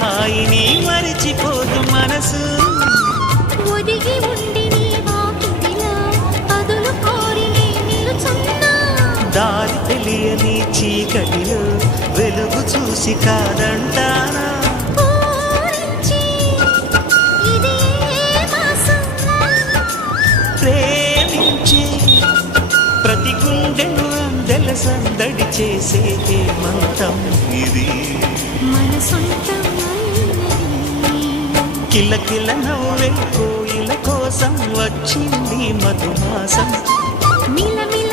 హాయిని మరిచిపోదు మనసు. ఒదిగి ఉండి నీ వాకిటిలో పదులు కోరి నీ నిలుచున్నా. దారి తెలియని చీకటిలో వెలుగు చూసి కాదంటానా. పూరించి ఇదే మాసం ప్రేమించే ప్రతి గుండెను అందెల సందడి చేసే హేమంతం ఇది. మన సొంతం అన్నది. కిలకిల నవ్వే కోయిల కోసం వచ్చింది మధుమాసం. మిల మిల